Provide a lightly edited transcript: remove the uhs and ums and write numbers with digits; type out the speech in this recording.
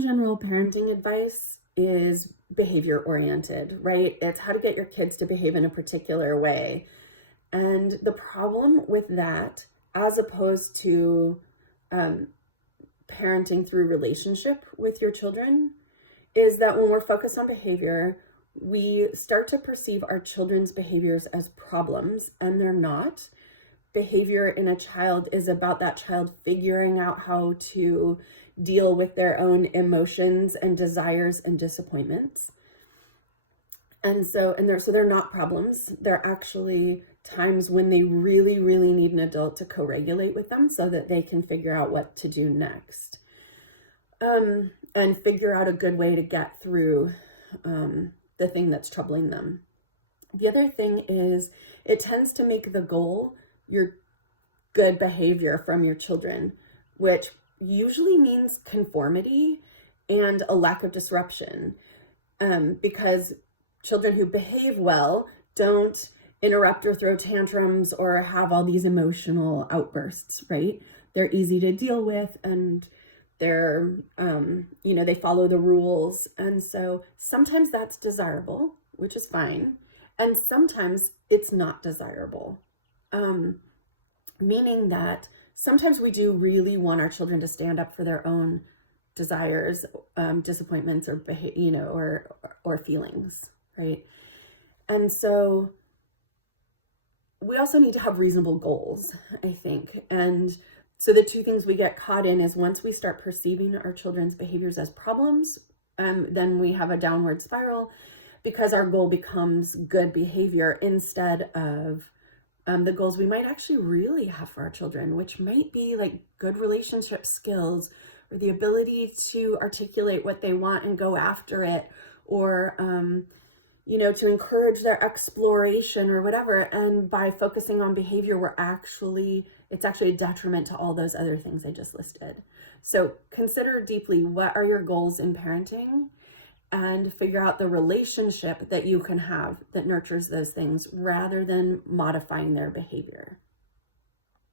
in general, parenting advice is behavior oriented, right? It's how to get your kids to behave in a particular way. And the problem with that, as opposed to parenting through relationship with your children, is that when we're focused on behavior, we start to perceive our children's behaviors as problems, and they're not. Behavior in a child is about that child figuring out how to deal with their own emotions and desires and disappointments. And so they're not problems. They're actually times when they really, really need an adult to co-regulate with them so that they can figure out what to do next. And figure out a good way to get through the thing that's troubling them. The other thing is it tends to make the goal your good behavior from your children, which usually means conformity and a lack of disruption, because children who behave well don't interrupt or throw tantrums or have all these emotional outbursts, right? They're easy to deal with, and they're, they follow the rules. And so sometimes that's desirable, which is fine. And sometimes it's not desirable. Meaning that sometimes we do really want our children to stand up for their own desires, disappointments, or feelings, right? And so we also need to have reasonable goals, I think. And so the two things we get caught in is once we start perceiving our children's behaviors as problems, then we have a downward spiral because our goal becomes good behavior instead of the goals we might actually really have for our children, which might be like good relationship skills or the ability to articulate what they want and go after it, or, to encourage their exploration or whatever. And by focusing on behavior, it's actually a detriment to all those other things I just listed. So consider deeply, what are your goals in parenting? And figure out the relationship that you can have that nurtures those things rather than modifying their behavior.